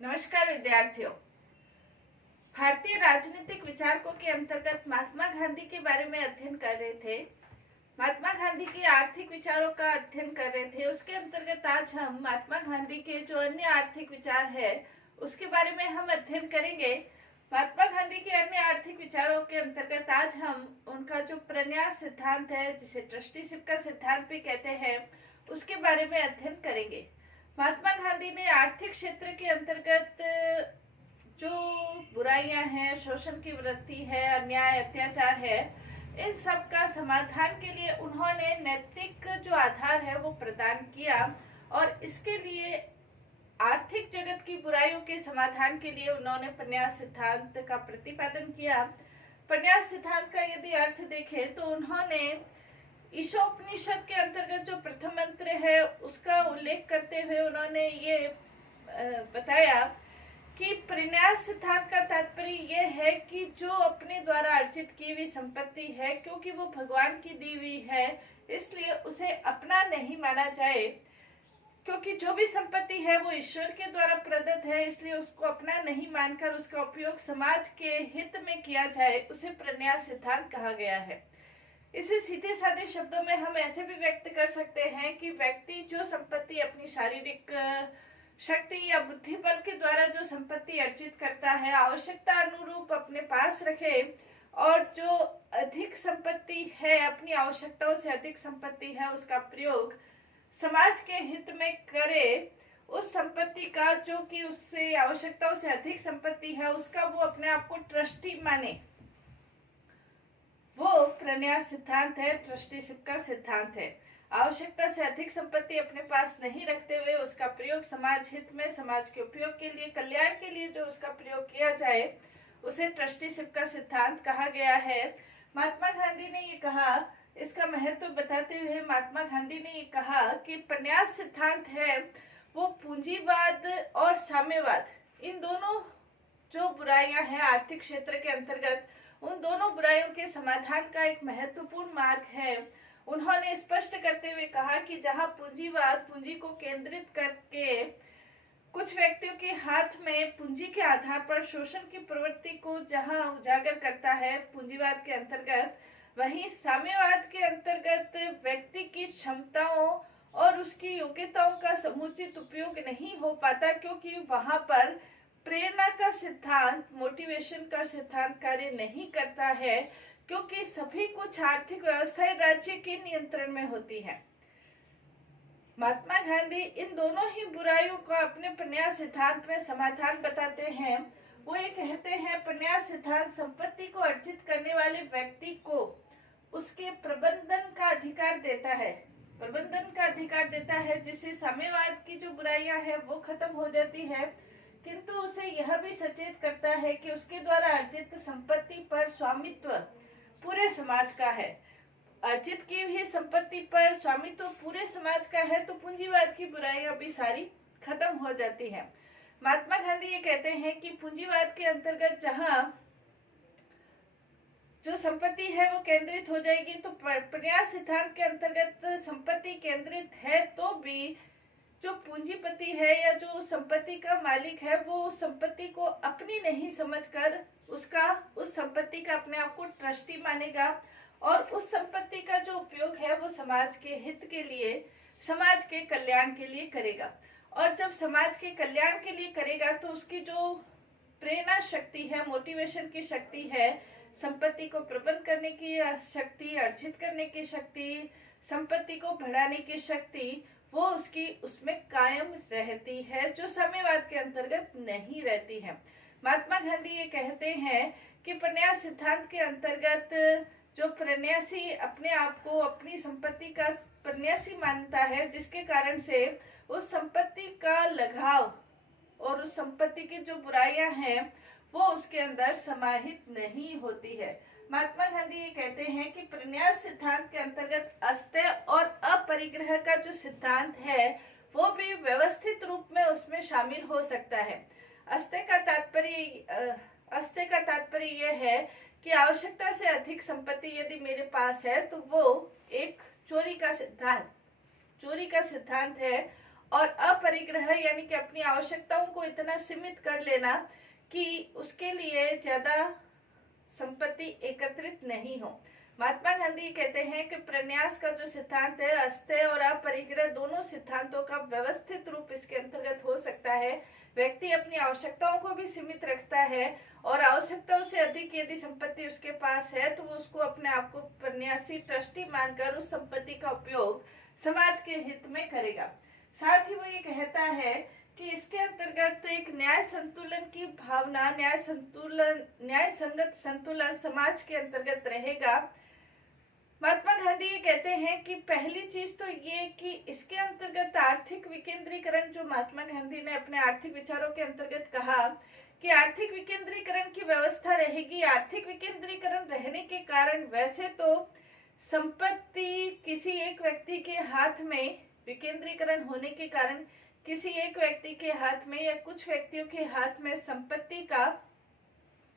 नमस्कार विद्यार्थियों। भारतीय राजनीतिक विचारकों के अंतर्गत महात्मा गांधी के बारे में अध्ययन कर रहे थे। महात्मा गांधी के आर्थिक विचारों का अध्ययन कर रहे थे। उसके अंतर्गत आज हम महात्मा गांधी के जो अन्य आर्थिक विचार है उसके बारे में हम अध्ययन करेंगे। महात्मा गांधी के अन्य आर्थिक विचारों के अंतर्गत आज हम उनका जो प्रन्यास सिद्धांत है, जिसे ट्रस्टीशिप का सिद्धांत भी कहते हैं, उसके बारे में अध्ययन करेंगे। महात्मा गांधी ने आर्थिक क्षेत्र के अंतर्गत जो बुराइयां हैं, शोषण की वृत्ति है, अन्याय अत्याचार है, इन सब का समाधान के लिए उन्होंने नैतिक जो आधार है वो प्रदान किया और इसके लिए आर्थिक जगत की बुराइयों के समाधान के लिए उन्होंने प्रन्यास सिद्धांत का प्रतिपादन किया। प्रन्यास सिद्धांत का यदि अर्थ देखें तो उन्होंने ईशोपनिषद के अंतर्गत जो प्रथम मंत्र है उसका उल्लेख करते हुए उन्होंने ये बताया कि प्रन्यास सिद्धांत का तात्पर्य यह है कि जो अपने द्वारा अर्जित की हुई संपत्ति है, क्योंकि वो भगवान की दी हुई है, इसलिए उसे अपना नहीं माना जाए। क्योंकि जो भी संपत्ति है वो ईश्वर के द्वारा प्रदत्त है, इसलिए उसको अपना नहीं मानकर उसका उपयोग समाज के हित में किया जाए, उसे प्रन्यास सिद्धांत कहा गया है। इसे सीधे साधे शब्दों में हम ऐसे भी व्यक्त कर सकते हैं कि व्यक्ति जो संपत्ति अपनी शारीरिक शक्ति या बुद्धि बल के द्वारा जो संपत्ति अर्जित करता है, आवश्यकता अनुरूप अपने पास रखे और जो अधिक संपत्ति है, अपनी आवश्यकताओं से अधिक संपत्ति है, उसका प्रयोग समाज के हित में करे। उस संपत्ति का जो कि उससे आवश्यकताओं से अधिक संपत्ति है उसका वो अपने आप को ट्रस्टी माने, वो प्रन्यास सिद्धांत है, ट्रस्टीशिप का सिद्धांत है। आवश्यकता से अधिक संपत्ति अपने पास नहीं रखते हुए उसका प्रयोग समाज हित में, समाज के उपयोग के लिए, कल्याण के लिए जो उसका प्रयोग किया जाए, उसे ट्रस्टीशिप का सिद्धांत कहा गया है। महात्मा गांधी ने ये कहा, इसका महत्व बताते हुए महात्मा गांधी ने ये कहा कि प्रन्यास सिद्धांत है वो पूंजीवाद और साम्यवाद, इन दोनों जो बुराइयां हैं आर्थिक क्षेत्र के अंतर्गत, उन दोनों बुराइयों के समाधान का एक महत्वपूर्ण मार्ग है। उन्होंने स्पष्ट करते हुए कहा कि जहां पूंजीवाद पूंजी को केंद्रित करके कुछ व्यक्तियों के हाथ में पूंजी के आधार पर शोषण की प्रवृत्ति को जहां उजागर करता है पूंजीवाद के अंतर्गत, वहीं साम्यवाद के अंतर्गत व्यक्ति की क्षमताओं और उसकी योग्यताओं का समुचित उपयोग नहीं हो पाता, क्योंकि वहां पर प्रेरणा का सिद्धांत, मोटिवेशन का सिद्धांत कार्य नहीं करता है, क्योंकि सभी कुछ आर्थिक व्यवस्थाएं राज्य के नियंत्रण में होती है। महात्मा गांधी इन दोनों ही बुराइयों का अपने प्रन्यास सिद्धांत में समाधान बताते हैं। वो ये कहते हैं, प्रन्यास सिद्धांत संपत्ति को अर्जित करने वाले व्यक्ति को उसके प्रबंधन का अधिकार देता है, जिससे साम्यवाद की जो बुराइयां हैं वो खत्म हो जाती है, किंतु उसे यह भी सचेत करता है कि उसके द्वारा अर्जित संपत्ति पर स्वामित्व पूरे समाज का है। अर्जित की हुई संपत्ति पर स्वामित्व पूरे समाज का है तो पूंजीवाद की बुराइयां भी सारी खत्म हो जाती हैं। महात्मा गांधी ये कहते हैं कि पूंजीवाद के अंतर्गत जहां जो संपत्ति है वो केंद्रित हो जाएगी, तो प्रन्यास सिद्धांत के अंतर्गत संपत्ति केंद्रित है तो भी जो पूंजीपति है या जो संपत्ति का मालिक है वो उस संपत्ति को अपनी नहीं समझकर उस संपत्ति का अपने आप को ट्रस्टी मानेगा और उस संपत्ति का जो उपयोग है वो समाज के हित के लिए, समाज के कल्याण के लिए करेगा। और जब समाज के कल्याण के लिए करेगा तो उसकी जो प्रेरणा शक्ति है, मोटिवेशन की शक्ति है, संपत्ति को प्रबंध करने की शक्ति, अर्जित करने की शक्ति, संपत्ति को बढ़ाने की शक्ति, वो उसमें कायम रहती है, जो साम्यवाद के अंतर्गत नहीं रहती है। महात्मा गांधी ये कहते हैं कि प्रन्यास सिद्धांत के अंतर्गत जो प्रन्यासी अपने आप को अपनी संपत्ति का प्रन्यासी मानता है, जिसके कारण से उस संपत्ति का लगाव और उस संपत्ति की जो बुराइयां हैं वो उसके अंदर समाहित नहीं होती है। महात्मा गांधी ये कहते हैं कि प्रन्यास सिद्धांत के अंतर्गत अस्तेय और अपरिग्रह का जो सिद्धांत है वो भी व्यवस्थित रूप में उसमें शामिल हो सकता है। अस्तेय का तात्पर्य यह है कि आवश्यकता से अधिक संपत्ति यदि मेरे पास है तो वो एक चोरी का सिद्धांत है और अपरिग्रह यानी कि अपनी आवश्यकताओं को इतना सीमित कर लेना कि उसके लिए ज्यादा संपत्ति एकत्रित नहीं हो। महात्मा गांधी कहते हैं कि प्रन्यास का जो सिद्धांत है, अस्तेय और अपरिग्रह दोनों सिद्धांतों का व्यवस्थित रूप इसके अंतर्गत हो सकता है। व्यक्ति अपनी आवश्यकताओं को भी सीमित रखता है और आवश्यकताओं से अधिक यदि संपत्ति उसके पास है तो वो उसको अपने आप को प्रन्यासी ट्रस्टी मानकर उस संपत्ति का उपयोग समाज के हित में करेगा। साथ ही वो ये कहता है कि इसके अंतर्गत एक न्याय संतुलन की भावना, न्याय संगत संतुलन समाज के अंतर्गत रहेगा। महात्मा गांधी ये कहते हैं कि पहली चीज तो ये कि इसके अंतर्गत आर्थिक विकेंद्रीकरण, जो महात्मा गांधी ने अपने आर्थिक विचारों के अंतर्गत कहा कि आर्थिक विकेंद्रीकरण की व्यवस्था रहेगी। आर्थिक विकेंद्रीकरण रहने के कारण वैसे तो संपत्ति किसी एक व्यक्ति के हाथ में, विकेंद्रीकरण होने के कारण किसी एक व्यक्ति के हाथ में या कुछ व्यक्तियों के हाथ में संपत्ति का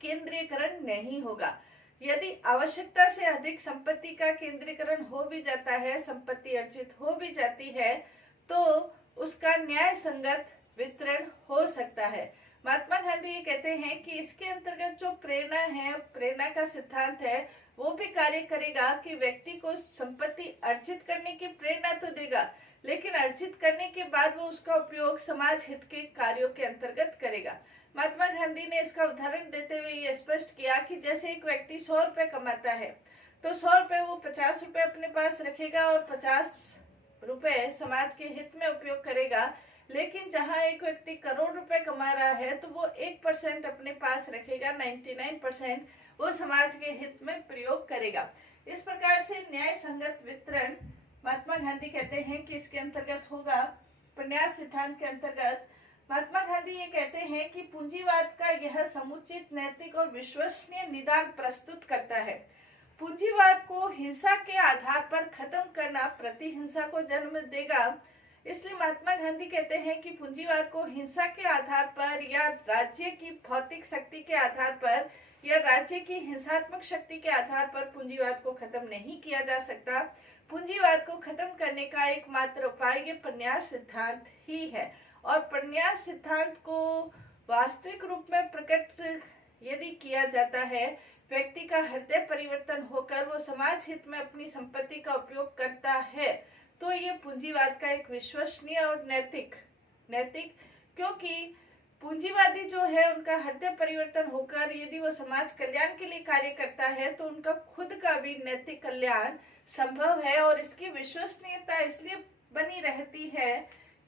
केंद्रीकरण नहीं होगा। यदि आवश्यकता से अधिक संपत्ति का केंद्रीकरण हो भी जाता है, संपत्ति अर्जित हो भी जाती है, तो उसका न्याय संगत वितरण हो सकता है। महात्मा गांधी ये कहते हैं कि इसके अंतर्गत जो प्रेरणा है, प्रेरणा का सिद्धांत है, वो भी कार्य करेगा कि व्यक्ति को संपत्ति अर्जित करने की प्रेरणा तो देगा, लेकिन अर्जित करने के बाद वो उसका उपयोग समाज हित के कार्यों के अंतर्गत करेगा। महात्मा गांधी ने इसका उदाहरण देते हुए ये स्पष्ट किया कि जैसे एक व्यक्ति 100 रुपए कमाता है तो 100 रुपए वो 50 रुपए अपने पास रखेगा और 50 रुपए समाज के हित में उपयोग करेगा। लेकिन जहां एक व्यक्ति करोड़ रुपए कमा रहा है तो वो 1% अपने पास रखेगा, 99% वो समाज के हित में प्रयोग करेगा। इस प्रकार से न्याय संगत वितरण महात्मा गांधी कहते हैं कि इसके अंतर्गत होगा। प्रन्यास सिद्धांत के अंतर्गत महात्मा गांधी ये कहते हैं कि पूंजीवाद का यह समुचित, नैतिक और विश्वसनीय निदान प्रस्तुत करता है। पूंजीवाद को हिंसा के आधार पर खत्म करना प्रतिहिंसा को जन्म देगा। इसलिए महात्मा गांधी कहते हैं कि पूंजीवाद को हिंसा के आधार पर या राज्य की भौतिक शक्ति के आधार पर या राज्य की हिंसात्मक शक्ति के आधार पर पूंजीवाद को खत्म नहीं किया जा सकता। पूंजीवाद को खत्म करने का एकमात्र उपाय ये प्रन्यास सिद्धांत ही है। और प्रन्यास सिद्धांत को वास्तविक रूप में प्रकट यदि किया जाता है, व्यक्ति का हृदय परिवर्तन होकर वो समाज हित में अपनी संपत्ति का उपयोग करता है, तो ये पूंजीवाद का एक विश्वसनीय और नैतिक क्योंकि पूंजीवादी जो है उनका हृदय परिवर्तन होकर यदि वो समाज कल्याण के लिए कार्य करता है तो उनका खुद का भी नैतिक कल्याण संभव है। और इसकी विश्वसनीयता इसलिए बनी रहती है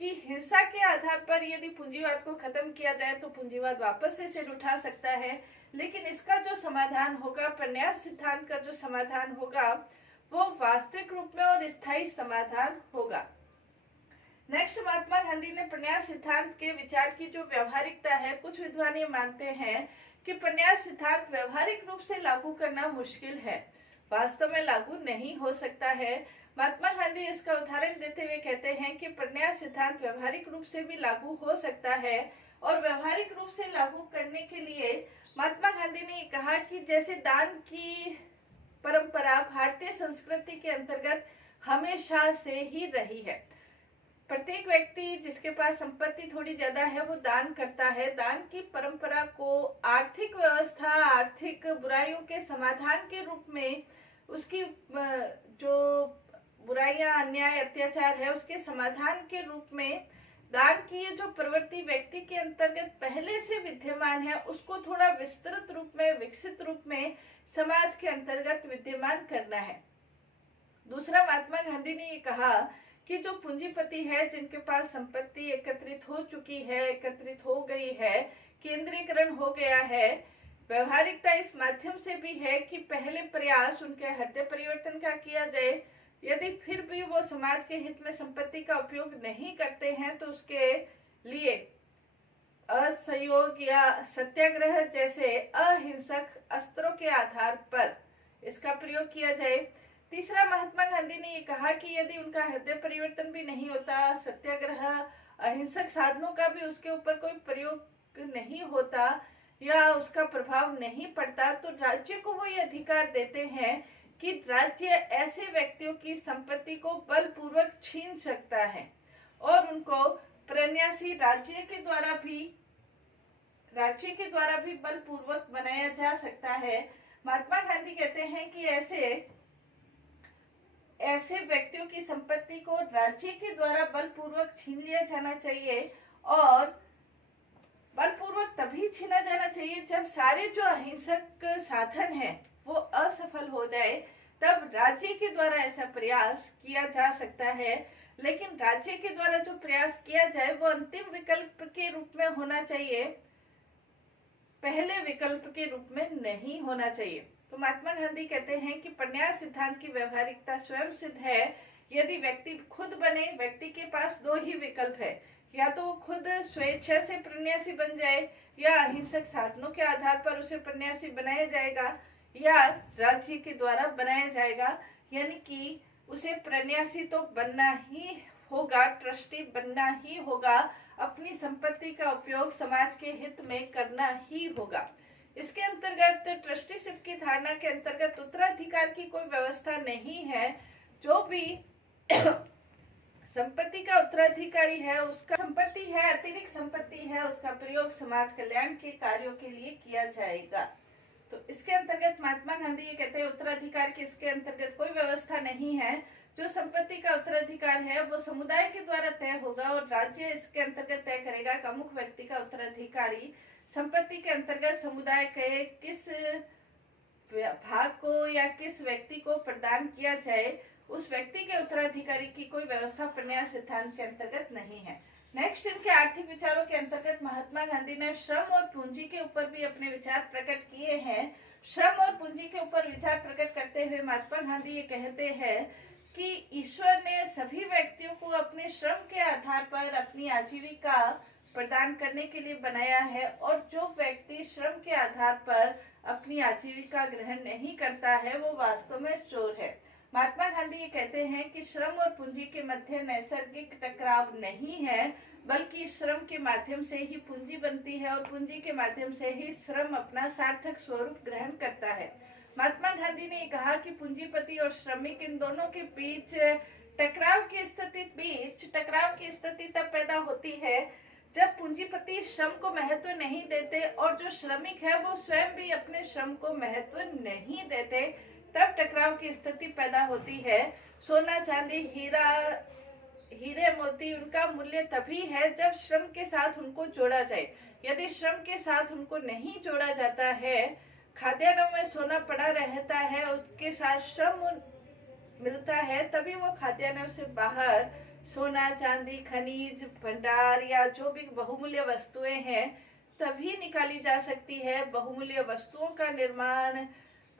कि हिंसा के आधार पर यदि पूंजीवाद को खत्म किया जाए तो पूंजीवाद वापस से सिर उठा सकता है, लेकिन इसका जो समाधान होगा, प्रन्यास सिद्धांत का जो समाधान होगा, वो वास्तविक रूप में और स्थायी समाधान होगा। नेक्स्ट, महात्मा गांधी ने प्रन्यास सिद्धांत के विचार की जो व्यवहारिकता है, कुछ विद्वान ये मानते हैं कि प्रन्यास सिद्धांत व्यवहारिक रूप से लागू करना मुश्किल है, वास्तव में लागू नहीं हो सकता है। महात्मा गांधी इसका उदाहरण देते हुए कहते हैं कि प्रन्यास सिद्धांत व्यवहारिक रूप से भी लागू हो सकता है और व्यवहारिक रूप से लागू करने के लिए महात्मा गांधी ने कहा कि जैसे दान की परंपरा भारतीय संस्कृति के अंतर्गत हमेशा से ही रही है। प्रत्येक व्यक्ति जिसके पास संपत्ति थोड़ी ज्यादा है वो दान करता है। दान की परंपरा को आर्थिक व्यवस्था, आर्थिक बुराइयों के समाधान के रूप में, उसकी जो बुराइयां, अन्याय, अत्याचार है उसके समाधान के रूप में दान की ये जो प्रवृत्ति व्यक्ति के अंतर्गत पहले से विद्यमान है उसको थोड़ा विस्तृत रूप में, विकसित रूप में समाज के अंतर्गत विद्यमान करना है। दूसरा, महात्मा गांधी ने ये कहा कि जो पूंजीपति है जिनके पास संपत्ति एकत्रित हो चुकी है, एकत्रित हो गई है, केंद्रीकरण हो गया है, व्यवहारिकता इस माध्यम से भी है कि पहले प्रयास उनके हृदय परिवर्तन का किया जाए। यदि फिर भी वो समाज के हित में संपत्ति का उपयोग नहीं करते हैं तो उसके लिए असहयोग या सत्याग्रह जैसे अहिंसक अस्त्रों के आधार पर इसका प्रयोग किया जाए। तीसरा, महात्मा गांधी ने ये कहा कि यदि उनका हृदय परिवर्तन भी नहीं होता, सत्याग्रह, अहिंसक साधनों का भी उसके ऊपर कोई प्रयोग नहीं होता या उसका प्रभाव नहीं पड़ता, तो राज्य को वो ये अधिकार देते हैं कि राज्य ऐसे व्यक्तियों की संपत्ति को बलपूर्वक छीन सकता है और उनको प्रन्यासी राज्य के द्वारा भी बलपूर्वक बनाया जा सकता है। महात्मा गांधी कहते हैं कि ऐसे व्यक्तियों की संपत्ति को राज्य के द्वारा बलपूर्वक छीन लिया जाना चाहिए, और बलपूर्वक तभी छीना जाना चाहिए जब सारे जो अहिंसक साधन है वो असफल हो जाए, तब राज्य के द्वारा ऐसा प्रयास किया जा सकता है। लेकिन राज्य के द्वारा जो प्रयास किया जाए वो अंतिम विकल्प के रूप में होना चाहिए, पहले विकल्प के रूप में नहीं होना चाहिए। तो महात्मा गांधी कहते हैं कि प्रन्यास सिद्धांत की व्यवहारिकता स्वयं सिद्ध है। यदि व्यक्ति खुद बने, व्यक्ति के पास दो ही विकल्प है, या तो वो खुद स्वेच्छा से प्रन्यासी बन जाए, या अहिंसक साधनों के आधार पर उसे प्रन्यासी बनाया जाएगा, या राज्य के द्वारा बनाया जाएगा। यानी कि उसे प्रन्यासी तो बनना ही होगा, ट्रस्टी बनना ही होगा, अपनी संपत्ति का उपयोग समाज के हित में करना ही होगा। इसके अंतर्गत ट्रस्टीशिप की धारणा के अंतर्गत उत्तराधिकार की कोई व्यवस्था नहीं है। जो भी संपत्ति का उत्तराधिकारी है, उसका संपत्ति है, अतिरिक्त संपत्ति है, उसका प्रयोग समाज कल्याण के कार्यों के लिए किया जाएगा। तो इसके अंतर्गत महात्मा गांधी ये कहते हैं उत्तराधिकार की इसके अंतर्गत कोई व्यवस्था नहीं है। जो संपत्ति का उत्तराधिकार है वो समुदाय के द्वारा तय होगा, और राज्य इसके अंतर्गत तय करेगा कि अमुक व्यक्ति का उत्तराधिकारी संपत्ति के अंतर्गत समुदाय के किस भाग को या किस व्यक्ति को प्रदान किया जाए। उस व्यक्ति के उत्तराधिकारी की कोई व्यवस्था प्रन्यास सिद्धांत के अंतर्गत नहीं है। नेक्स्ट, इनके आर्थिक विचारों के अंतर्गत महात्मा गांधी ने श्रम और पूंजी के ऊपर भी अपने विचार प्रकट किए हैं। श्रम और पूंजी के ऊपर विचार प्रकट करते हुए महात्मा गांधी ये कहते हैं कि ईश्वर ने सभी व्यक्तियों को अपने श्रम के आधार पर अपनी आजीविका प्रदान करने के लिए बनाया है, और जो व्यक्ति श्रम के आधार पर अपनी आजीविका ग्रहण नहीं करता है वो वास्तव में चोर है। महात्मा गांधी ये कहते हैं कि श्रम और पूंजी के मध्य नैसर्गिक टकराव नहीं है, बल्कि श्रम के माध्यम से ही पूंजी बनती है, और पूंजी के माध्यम से ही श्रम अपना सार्थक स्वरूप ग्रहण करता है। महात्मा गांधी ने कहा कि पूंजीपति और श्रमिक इन दोनों के बीच टकराव की स्थिति तब पैदा होती है जब पूंजीपति श्रम को महत्व नहीं देते और जो श्रमिक है वो स्वयं भी अपने श्रम को महत्व नहीं देते, तब टकराव की स्थिति पैदा होती है। सोना चांदी हीरे मोती उनका मूल्य तभी है जब श्रम के साथ उनको जोड़ा जाए। यदि श्रम के साथ उनको नहीं जोड़ा जाता है, खाद्यान्नों में सोना पड़ा रहता है, उसके साथ श्रम मिलता है, तभी वो खाद्यान्नों से बाहर सोना चांदी खनिज भंडार या जो भी बहुमूल्य वस्तुएं हैं तभी निकाली जा सकती है। बहुमूल्य वस्तुओं का निर्माण,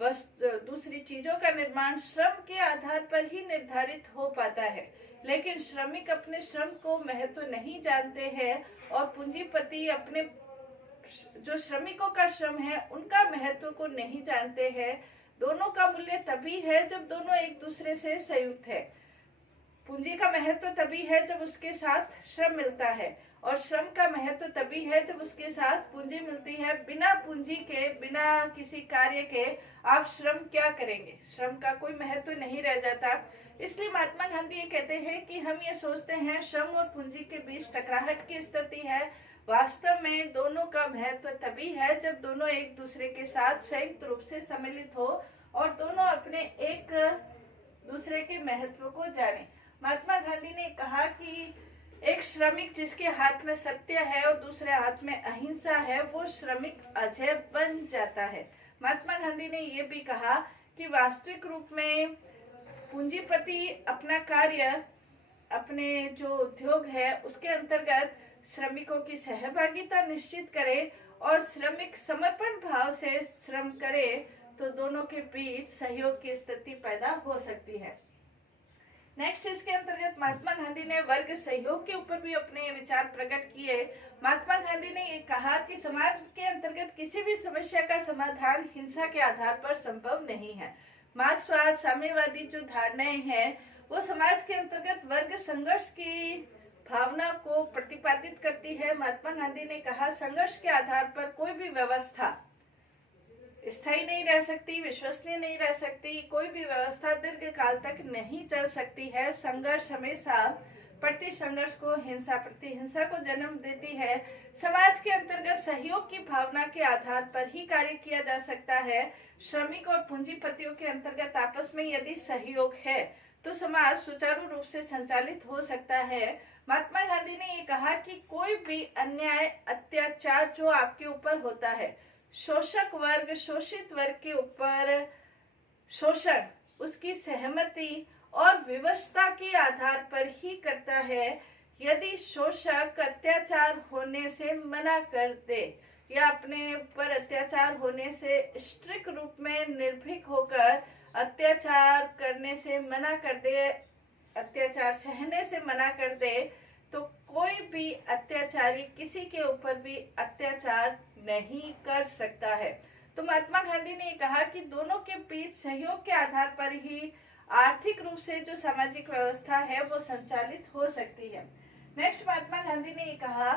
दूसरी चीजों का निर्माण श्रम के आधार पर ही निर्धारित हो पाता है। लेकिन श्रमिक अपने श्रम को महत्व नहीं जानते हैं, और पूंजीपति अपने जो श्रमिकों का श्रम है उनका महत्व को नहीं जानते हैं। दोनों का मूल्य तभी है जब दोनों एक दूसरे से संयुक्त है। पूंजी का महत्व तभी है जब उसके साथ श्रम मिलता है, और श्रम का महत्व तभी है जब उसके साथ पूंजी मिलती है। बिना पूंजी के, बिना किसी कार्य के आप श्रम क्या करेंगे? श्रम का कोई महत्व नहीं रह जाता। इसलिए महात्मा गांधी ये कहते हैं कि हम ये सोचते हैं श्रम और पूंजी के बीच टकराहट की स्थिति है। वास्तव में दोनों का महत्व तभी है जब दोनों एक दूसरे के साथ संयुक्त रूप से सम्मिलित हो और दोनों अपने एक दूसरे के महत्व को जाने। महात्मा गांधी ने कहा कि एक श्रमिक जिसके हाथ में सत्य है और दूसरे हाथ में अहिंसा है, वो श्रमिक अजय बन जाता है। महात्मा गांधी ने ये भी कहा कि वास्तविक रूप में पूंजीपति अपना कार्य, अपने जो उद्योग है उसके अंतर्गत श्रमिकों की सहभागिता निश्चित करे और श्रमिक समर्पण भाव से श्रम करे, तो दोनों के बीच सहयोग की स्थिति पैदा हो सकती है। नेक्स्ट, इसके अंतर्गत महात्मा गांधी ने वर्ग सहयोग के ऊपर भी अपने विचार प्रकट किए। महात्मा गांधी ने ये कहा कि समाज के अंतर्गत किसी भी समस्या का समाधान हिंसा के आधार पर संभव नहीं है। मार्क्सवाद, साम्यवादी जो धारणाएं हैं वो समाज के अंतर्गत वर्ग संघर्ष की भावना को प्रतिपादित करती है। महात्मा गांधी ने कहा संघर्ष के आधार पर कोई भी व्यवस्था स्थायी नहीं रह सकती, विश्वसनीय नहीं रह सकती, कोई भी व्यवस्था दीर्घ काल तक नहीं चल सकती है। संघर्ष हमेशा प्रति संघर्ष को हिंसा प्रति हिंसा को जन्म देती है। समाज के अंतर्गत सहयोग की भावना के आधार पर ही कार्य किया जा सकता है। श्रमिक और पूंजीपतियों के अंतर्गत आपस में यदि सहयोग है तो समाज सुचारू रूप से संचालित हो सकता है। महात्मा गांधी ने ये कहा कि कोई भी अन्याय अत्याचार जो आपके ऊपर होता है, शोषक वर्ग शोषित वर्ग के ऊपर शोषण उसकी सहमति और विवशता के आधार पर ही करता है। यदि शोषक अत्याचार होने से मना कर दे या अपने ऊपर अत्याचार होने से स्ट्रिक्ट रूप में निर्भीक होकर अत्याचार करने से मना कर दे, अत्याचार सहने से मना कर दे, तो कोई भी अत्याचारी किसी के ऊपर भी अत्याचार नहीं कर सकता है। तो महात्मा गांधी ने कहा कि दोनों के बीच सहयोग के आधार पर ही आर्थिक रूप से जो सामाजिक व्यवस्था है वो संचालित हो सकती है। नेक्स्ट, महात्मा गांधी ने कहा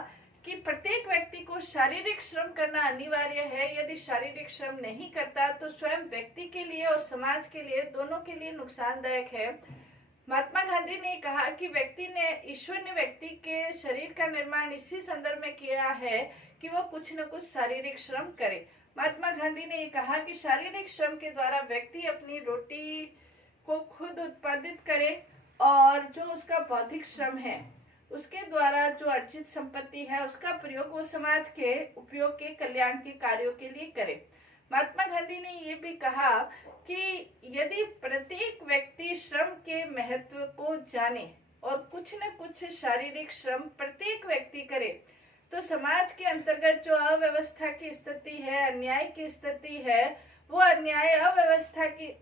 कि प्रत्येक व्यक्ति को शारीरिक श्रम करना अनिवार्य है। यदि शारीरिक श्रम नहीं करता तो स्वयं व्यक्ति के लिए और समाज के लिए दोनों के लिए नुकसानदायक है। महात्मा गांधी ने कहा कि ईश्वर ने व्यक्ति के शरीर का निर्माण इसी संदर्भ में किया है कि वो कुछ न कुछ शारीरिक श्रम करे। महात्मा गांधी ने कहा कि शारीरिक श्रम के द्वारा व्यक्ति अपनी रोटी को खुद उत्पादित करे और जो उसका बौद्धिक श्रम है उसके द्वारा जो अर्जित संपत्ति है उसका प्रयोग वो समाज के उपयोग के कल्याण के कार्यों के लिए करे। महात्मा गांधी ने ये भी कहा कि यदि प्रत्येक व्यक्ति श्रम के महत्व को जाने और कुछ न कुछ शारीरिक श्रम प्रत्येक व्यक्ति करे तो समाज के अंतर्गत जो अव्यवस्था की स्थिति है, अन्याय की स्थिति है, वो अन्याय अव्यवस्था की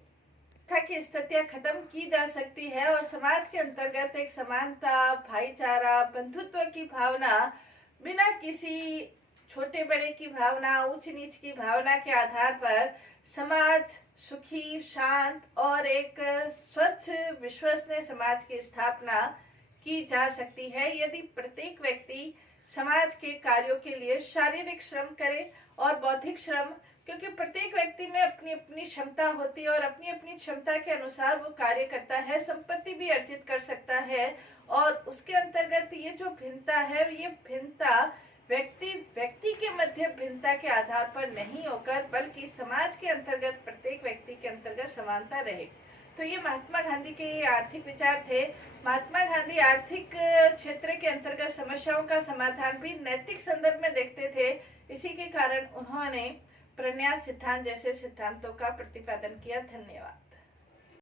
स्थितियां खत्म की जा सकती है और समाज के अंतर्गत एक समानता, भाईचारा, बंधुत्व की भावना बिना किसी छोटे बड़े की भावना, ऊंच नीच की भावना के आधार पर समाज सुखी, शांत और एक स्वच्छ विश्वसनीय समाज की स्थापना की जा सकती है यदि प्रत्येक व्यक्ति समाज के कार्यों के लिए शारीरिक श्रम करे और बौद्धिक श्रम, क्योंकि प्रत्येक व्यक्ति में अपनी अपनी क्षमता होती है और अपनी अपनी क्षमता के अनुसार वो कार्य करता है, संपत्ति भी अर्जित कर सकता है और उसके अंतर्गत ये जो भिन्नता है, ये भिन्नता व्यक्ति के मध्य भिन्नता के आधार पर नहीं होकर बल्कि समाज के अंतर्गत प्रत्येक व्यक्ति के अंतर्गत समानता रहे। तो ये महात्मा गांधी के आर्थिक विचार थे। महात्मा गांधी आर्थिक क्षेत्र के अंतर्गत समस्याओं का समाधान भी नैतिक संदर्भ में देखते थे। इसी के कारण उन्होंने प्रन्यास सिद्धांत जैसे सिद्धांतों का प्रतिपादन किया। धन्यवाद।